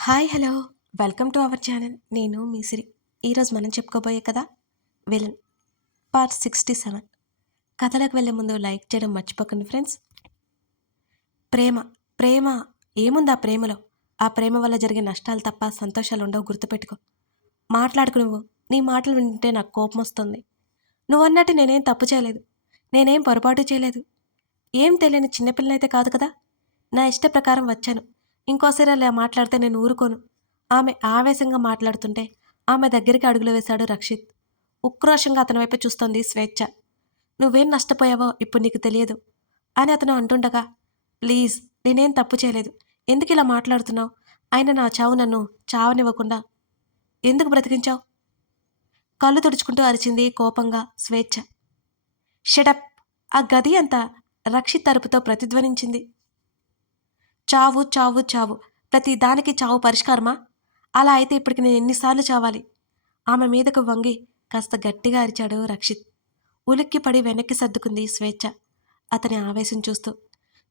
Hi hello welcome to our channel. నేను మీ సిరి. ఈరోజు మనం చెప్పుకోబోయే కథ విలన్ పార్ట్ 67. కథలోకి వెళ్ళే ముందు లైక్ చేయడం మర్చిపోకండి ఫ్రెండ్స్. ప్రేమ ప్రేమ ఏముంది ఆ ప్రేమలో? ఆ ప్రేమ వల్ల జరిగే నష్టాలు తప్ప సంతోషాలు ఉండవు, గుర్తుపెట్టుకో. మాట్లాడుకు నువ్వు. నీ మాటలు వింటే నాకు కోపం వస్తుంది. నువ్వన్నట్టు నేనేం తప్పు చేయలేదు, నేనేం పొరపాటు చేయలేదు. ఏం తెలియని చిన్నపిల్లనైతే కాదు కదా. నా ఇష్ట ప్రకారం వచ్చాను. ఇంకోసారి అలా మాట్లాడితే నేను ఊరుకోను. ఆమె ఆవేశంగా మాట్లాడుతుంటే ఆమె దగ్గరికి అడుగులు వేశాడు రక్షిత్. ఉక్రోషంగా అతని వైపు చూస్తోంది స్వేచ్ఛ. నువ్వేం నష్టపోయావో ఇప్పుడు నీకు తెలియదు అని అతను అంటుండగా, ప్లీజ్, నేనేం తప్పు చేయలేదు, ఎందుకు ఇలా మాట్లాడుతున్నావు? ఆయన నా చావు నన్ను చావనివ్వకుండా ఎందుకు బ్రతికించావు? కళ్ళు తుడుచుకుంటూ అరిచింది కోపంగా స్వేచ్ఛ. షటప్! ఆ గది అంతా రక్షిత్ అరుపుతో ప్రతిధ్వనించింది. చావు చావు చావు, ప్రతి దానికి చావు పరిష్కారమా? అలా అయితే ఇప్పటికి నేను ఎన్నిసార్లు చావాలి? ఆమె మీదకు వంగి కాస్త గట్టిగా అరిచాడు రక్షిత్. ఉలిక్కిపడి వెనక్కి సర్దుకుంది స్వేచ్ఛ అతని ఆవేశం చూస్తూ.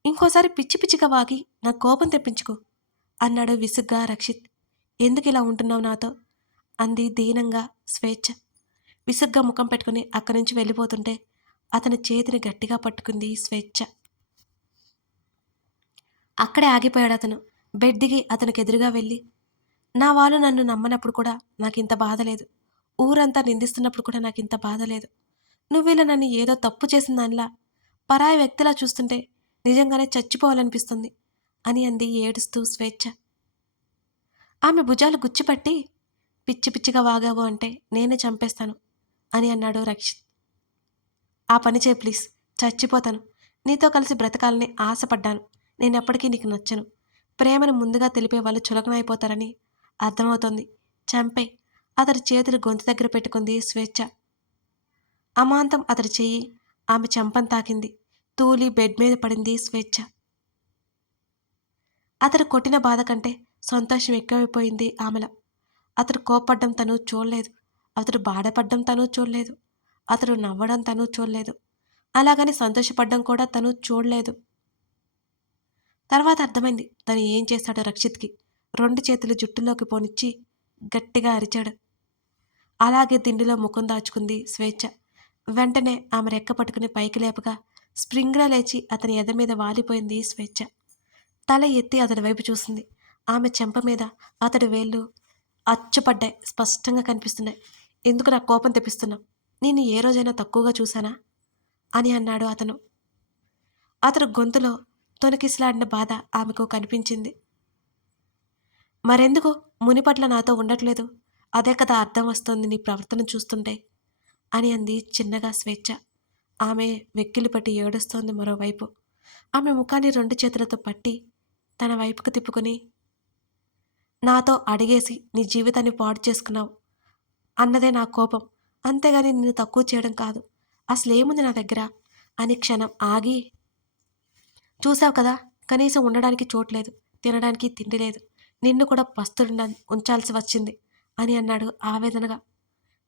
ఇంకోసారి పిచ్చి పిచ్చిగా వాగి నా కోపం తెప్పించుకో అన్నాడు విసుగ్గా రక్షిత్. ఎందుకు ఇలా ఉంటున్నావు నాతో? అంది దీనంగా స్వేచ్ఛ. విసుగ్గా ముఖం పెట్టుకుని అక్కడి నుంచి వెళ్ళిపోతుంటే అతని చేతిని గట్టిగా పట్టుకుంది స్వేచ్ఛ. అక్కడే ఆగిపోయాడు అతను. బెడ్ దిగి అతనికి ఎదురుగా వెళ్ళి, నా వాళ్ళు నన్ను నమ్మనప్పుడు కూడా నాకింత బాధ లేదు, ఊరంతా నిందిస్తున్నప్పుడు కూడా నాకింత బాధ లేదు. నువ్విలా నన్ను ఏదో తప్పు చేసిన దానిలా, పరాయి వ్యక్తిలా చూస్తుంటే నిజంగానే చచ్చిపోవాలనిపిస్తుంది అని అంది ఏడుస్తూ స్వేచ్ఛ. ఆమె భుజాలు గుచ్చిపట్టి, పిచ్చి పిచ్చిగా వాగావు అంటే నేనే చంపేస్తాను అని అన్నాడు రక్షిత్. ఆ పని చేయి ప్లీజ్, చచ్చిపోతాను. నీతో కలిసి బ్రతకాలని ఆశపడ్డాను. నేనెప్పటికీ నీకు నచ్చను. ప్రేమను ముందుగా తెలిపే వాళ్ళు చులకనైపోతారని అర్థమవుతోంది. చంపే. అతడి చేతులు గొంతు దగ్గర పెట్టుకుంది స్వేచ్ఛ. అమాంతం అతడి చెయ్యి ఆమె చెంపను తాకింది. తూలి బెడ్ మీద పడింది స్వేచ్ఛ. అతడు కొట్టిన బాధ కంటే సంతోషం ఎక్కువైపోయింది ఆమెలో. అతడు కోప్పడ్డం తను చూడలేదు, అతడు బాధపడ్డం తను చూడలేదు, అతడు నవ్వడం తను చూడలేదు, అలాగని సంతోషపడ్డం కూడా తను చూడలేదు. తర్వాత అర్థమైంది తను ఏం చేశాడో రక్షిత్కి. 2 చేతులు జుట్టులోకి పోనిచ్చి గట్టిగా అరిచాడు. అలాగే దిండులో ముఖం దాచుకుంది స్వేచ్ఛ. వెంటనే ఆమె రెక్క పట్టుకుని పైకి లేపగా స్ప్రింగ్లా లేచి అతని ఎద మీద వాలిపోయింది స్వేచ్ఛ. తల ఎత్తి అతడి వైపు చూసింది. ఆమె చెంప మీద అతడి వేళ్ళు అచ్చుపడ్డాయి, స్పష్టంగా కనిపిస్తున్నాయి. ఎందుకు నా కోపం తెప్పిస్తున్నావు? నేను ఏ రోజైనా తక్కువగా చూశానా అని అన్నాడు అతను. అతడు గొంతులో తొణికిసలాడిన బాధ ఆమెకు కనిపించింది. మరెందుకు మునిపట్ల నాతో ఉండట్లేదు? అదే కదా అర్థం వస్తోంది నీ ప్రవర్తన చూస్తుంటే అని అంది చిన్నగా స్వేచ్ఛ. ఆమె వెక్కిలిపట్టి ఏడుస్తోంది మరోవైపు. ఆమె ముఖాన్ని 2 చేతులతో పట్టి తన వైపుకు తిప్పుకొని, నాతో అడిగేసి నీ జీవితాన్ని పాడు చేసుకున్నావు అన్నదే నా కోపం, అంతేగాని నిన్ను తక్కువ చేయడం కాదు. అసలేముంది నా దగ్గర అని క్షణం ఆగి, చూసావు కదా, కనీసం ఉండడానికి చోట్లేదు, తినడానికి తిండి లేదు, నిన్ను కూడా పస్తులుండ ఉంచాల్సి వచ్చింది అని అన్నాడు ఆవేదనగా.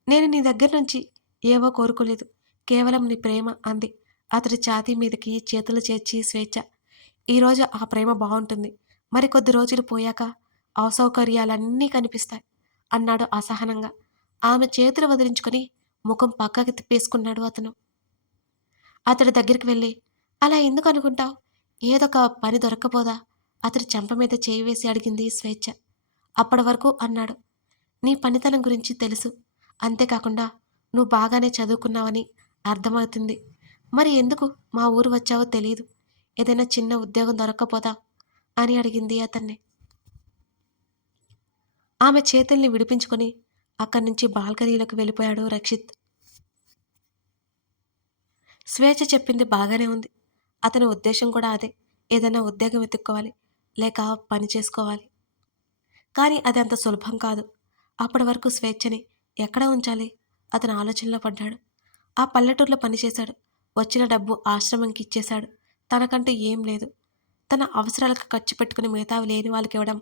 నేను నీ దగ్గర నుంచి ఏవో కోరుకోలేదు, కేవలం నీ ప్రేమ అంది అతడి ఛాతీ మీదకి చేతులు చేర్చి స్వేచ్ఛ. ఈరోజు ఆ ప్రేమ బాగుంటుంది, మరికొద్ది రోజులు పోయాక అసౌకర్యాలన్నీ కనిపిస్తాయి అన్నాడు అసహనంగా. ఆమె చేతులు వదిలించుకొని ముఖం పక్కకి తిప్పేసుకున్నాడు అతను. అతడి దగ్గరికి వెళ్ళి, అలా ఎందుకు అనుకుంటావు? ఏదొక పని దొరక్కపోదా? అతడి చెంప మీద చేయి వేసి అడిగింది స్వేచ్ఛ. అప్పటి వరకు అన్నాడు, నీ పనితనం గురించి తెలుసు, అంతేకాకుండా నువ్వు బాగానే చదువుకున్నావని అర్థమవుతుంది. మరి ఎందుకు మా ఊరు వచ్చావో తెలీదు. ఏదైనా చిన్న ఉద్యోగం దొరక్కపోదా అని అడిగింది అతన్ని. ఆమె చేతుల్ని విడిపించుకొని అక్కడి నుంచి బాల్కనీలోకి వెళ్ళిపోయాడు రక్షిత్. స్వేచ్ఛ చెప్పింది బాగానే ఉంది. అతని ఉద్దేశం కూడా అదే. ఏదైనా ఉద్యోగం వెతుక్కోవాలి, లేక పని చేసుకోవాలి. కానీ అది అంత సులభం కాదు. అప్పటి వరకు స్వేచ్ఛని ఎక్కడ ఉంచాలి? అతను ఆలోచనలో పడ్డాడు. ఆ పల్లెటూరులో పనిచేశాడు. వచ్చిన డబ్బు ఆశ్రమంకి ఇచ్చేశాడు. తనకంటూ ఏం లేదు. తన అవసరాలకు ఖర్చు పెట్టుకుని మిగతావి లేని వాళ్ళకి ఇవ్వడం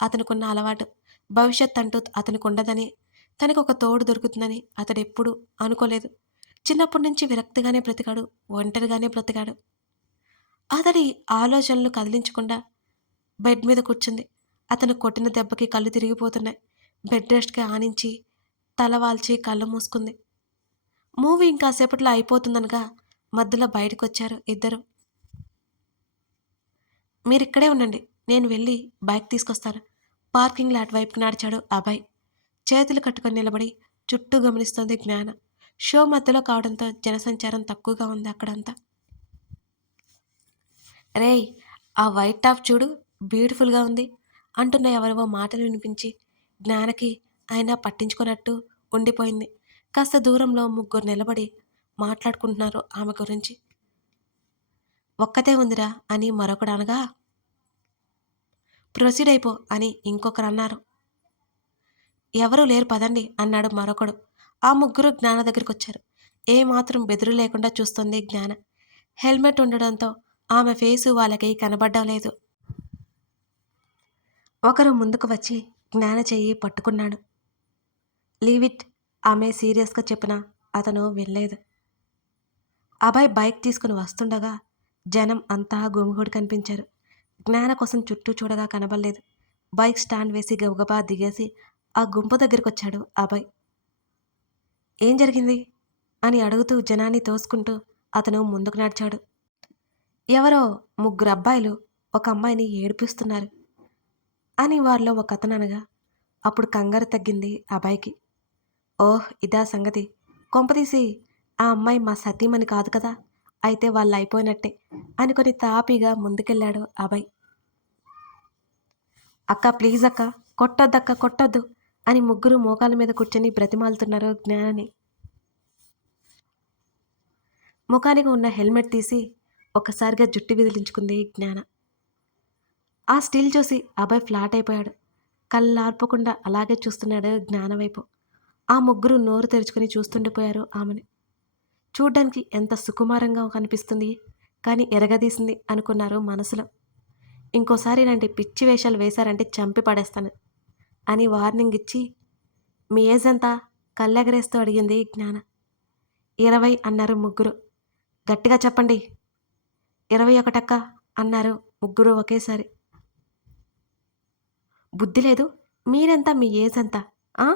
అతనుకున్న అలవాటు. భవిష్యత్ అంటూ అతనికి ఉండదని, తనకు ఒక తోడు దొరుకుతుందని అతడెప్పుడూ అనుకోలేదు. చిన్నప్పటి నుంచి విరక్తిగానే బ్రతికాడు, ఒంటరిగానే బ్రతికాడు. అతడి ఆలోచనలు కదిలించకుండా బెడ్ మీద కూర్చుంది. అతను కొట్టిన దెబ్బకి కళ్ళు తిరిగిపోతున్నాయి. బెడ్ రెస్ట్‌కి ఆనించి తల వాల్చి కళ్ళు మూసుకుంది. మూవీ ఇంకాసేపట్లో అయిపోతుందనగా మధ్యలో బయటకొచ్చారు ఇద్దరు. మీరిక్కడే ఉండండి. నేను వెళ్ళి బైక్ తీసుకొస్తాను. పార్కింగ్‌లో అటువైపుకి నడిచాడు అభయ్. చేతులు కట్టుకొని నిలబడి చుట్టూ గమనిస్తోంది జ్ఞాన. షో మధ్యలో కావడంతో జనసంచారం తక్కువగా ఉంది అక్కడంతా. రేయ్! ఆ వైట్ టాప్ చూడు బ్యూటిఫుల్‌గా ఉంది అంటున్న ఎవరివో మాటలు వినిపించి జ్ఞానకి అయినా పట్టించుకోనట్టు ఉండిపోయింది. కాస్త దూరంలో ముగ్గురు నిలబడి మాట్లాడుకుంటున్నారు ఆమె గురించి. ఒక్కతే ఉందిరా అని మరొకడు అనగా, ప్రొసీడ్ అయిపో అని ఇంకొకరన్నారు. ఎవరూ లేరు పదండి అన్నాడు మరొకడు. ఆ ముగ్గురు జ్ఞాన దగ్గరికొచ్చారు. ఏమాత్రం బెదురు లేకుండా చూస్తుంది జ్ఞాన. హెల్మెట్ ఉండడంతో ఆమె ఫేసు వాళ్ళకి కనబడ్డం లేదు. ఒకరు ముందుకు వచ్చి జ్ఞాన చెయ్యి పట్టుకున్నాడు. లీవ్ ఇట్ ఆమె సీరియస్‌గా చెప్పినా అతను వినలేదు. అభయ్ బైక్ తీసుకుని వస్తుండగా జనం అంతా గుమిగూడి కనిపించారు. జ్ఞాన కోసం చుట్టూ చూడగా కనబడలేదు. బైక్ స్టాండ్ వేసి గబగబా దిగేసి ఆ గుంపు దగ్గరికొచ్చాడు అభయ్. ఏం జరిగింది అని అడుగుతూ జనాన్ని తోసుకుంటూ అతను ముందుకు నడిచాడు. ఎవరో ముగ్గురు అబ్బాయిలు ఒక అమ్మాయిని ఏడిపిస్తున్నారు అని వారిలో ఒక అతను అనగా అప్పుడు కంగారు తగ్గింది అభయ్కి. ఓహ్! ఇదా సంగతి. కొంపదీసి ఆ అమ్మాయి మా సతీమణి కాదు కదా! అయితే వాళ్ళయిపోయినట్టే అనుకుని తాపీగా ముందుకెళ్ళాడు అభయ్. అక్క ప్లీజ్ అక్క, కొట్టొద్దక్క కొట్టొద్దు అని ముగ్గురు మోకాళ్ళ మీద కూర్చొని బ్రతిమాలుతున్నారు జ్ఞానని. ముఖానికి ఉన్న హెల్మెట్ తీసి ఒక్కసారిగా జుట్టు విదిలించుకుంది జ్ఞాన. ఆ స్టిల్ చూసి అభయ్ ఫ్లాట్ అయిపోయాడు. కళ్ళార్పకుండా అలాగే చూస్తున్నాడు జ్ఞాన వైపు. ఆ ముగ్గురు నోరు తెరుచుకుని చూస్తుండిపోయారు ఆమెని. చూడ్డానికి ఎంత సుకుమారంగా కనిపిస్తుంది, కానీ ఎరగదీసింది అనుకున్నారు మనసులో. ఇంకోసారి ఇలాంటి పిచ్చి వేషాలు వేశారంటే చంపి పడేస్తాను అని వార్నింగ్ ఇచ్చి, మీ ఏజ్ ఎంత కళ్ళెగరేస్తూ అడిగింది జ్ఞాన. 20 అన్నారు ముగ్గురు. గట్టిగా చెప్పండి. 21 అక్క అన్నారు ముగ్గురు ఒకేసారి. బుద్ధి లేదు, మీరెంత మీ ఏజ్ ఎంత? ఆ?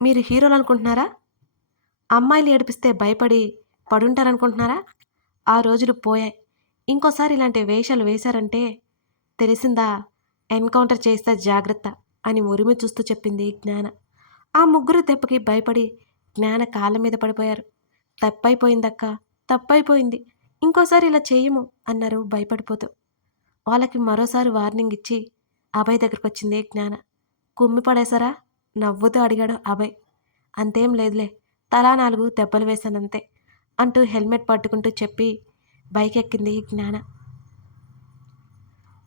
మీరు హీరోలు అనుకుంటున్నారా? అమ్మాయిలు ఏడిపిస్తే భయపడి పడుంటారనుకుంటున్నారా? ఆ రోజులు పోయాయి. ఇంకోసారి ఇలాంటి వేషాలు వేశారంటే తెలిసిందా ఎన్కౌంటర్ చేస్తే జాగ్రత్త అని ఉరిమి చూస్తూ చెప్పింది జ్ఞాన. ఆ ముగ్గురు దెబ్బకి భయపడి జ్ఞాన కాళ్ళ మీద పడిపోయారు. తప్పైపోయిందక్క, తప్పైపోయింది, ఇంకోసారి ఇలా చేయము అన్నారు భయపడిపోతూ. వాళ్ళకి మరోసారి వార్నింగ్ ఇచ్చి అభయ్ దగ్గరకొచ్చింది జ్ఞాన. కుమ్మి పడేశారా నవ్వుతూ అడిగాడు అభయ్. అంతేం లేదులే, తలా 4 దెబ్బలు వేశానంతే అంటూ హెల్మెట్ పట్టుకుంటూ చెప్పి బైక్ ఎక్కింది జ్ఞాన.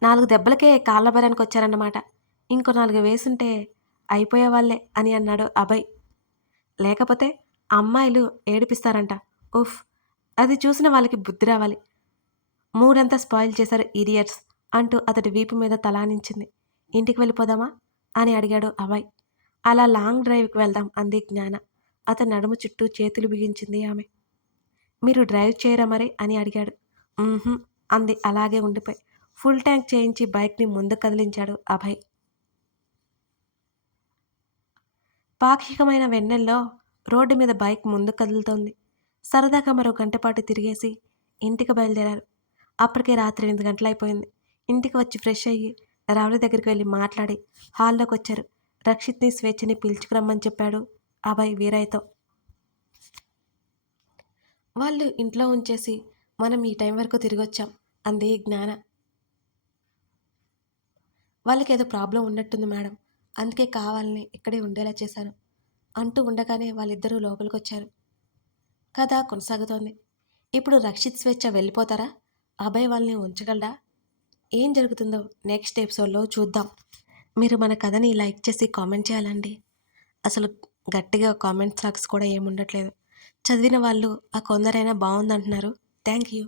4 దెబ్బలకే కాళ్ళ బెరానికి వచ్చారన్నమాట. ఇంకో 4 వేసుంటే అయిపోయేవాళ్లే అని అన్నాడు అభయ్. లేకపోతే అమ్మాయిలు ఏడిపిస్తారంట. ఉఫ్, అది చూసిన వాళ్ళకి బుద్ధి రావాలి. మూడంతా స్పాయిల్ చేశారు ఇడియట్స్ అంటూ అతడి వీపు మీద తలానించింది. ఇంటికి వెళ్ళిపోదామా అని అడిగాడు అభయ్. అలా లాంగ్ డ్రైవ్కి వెళ్దాం అంది జ్ఞాన. అతని నడుము చుట్టూ చేతులు బిగించింది ఆమె. మీరు డ్రైవ్ చేయరా మరి అని అడిగాడు. అంది అలాగే ఉండిపోయి. ఫుల్ ట్యాంక్ చేయించి బైక్ని ముందు కదిలించాడు అభయ్. పాక్షికమైన వెన్నెల్లో రోడ్డు మీద బైక్ ముందు కదులుతోంది. సరదాగా మరో గంటపాటు తిరిగేసి ఇంటికి బయలుదేరారు. అప్పటికే రాత్రి 8 గంటలైపోయింది. ఇంటికి వచ్చి ఫ్రెష్ అయ్యి రావుల దగ్గరికి వెళ్ళి మాట్లాడి హాల్లోకి వచ్చారు. రక్షిత్ని స్వేచ్ఛని పిలుచుకురమ్మని చెప్పాడు అభయ్ వీరయ్యతో. వాళ్ళు ఇంట్లో ఉంచేసి మనం ఈ టైం వరకు తిరిగొచ్చాం అంది జ్ఞాన. వాళ్ళకేదో ప్రాబ్లం ఉన్నట్టుంది మేడం, అందుకే కావాలని ఇక్కడే ఉండేలా చేశాను అంటూ ఉండగానే వాళ్ళిద్దరూ లోపలికొచ్చారు. కథ కొనసాగుతోంది. ఇప్పుడు రక్షిత్ స్వేచ్ఛ వెళ్ళిపోతారా? అభయ్ వాళ్ళని ఉంచగలడా? ఏం జరుగుతుందో నెక్స్ట్ ఎపిసోడ్లో చూద్దాం. మీరు మన కథని లైక్ చేసి కామెంట్ చేయాలండి. అసలు గట్టిగా కామెంట్స్ రాక్స్ కూడా ఏముండట్లేదు. చదివిన వాళ్ళు ఆ కొందరైనా బాగుందంటున్నారు. Thank you.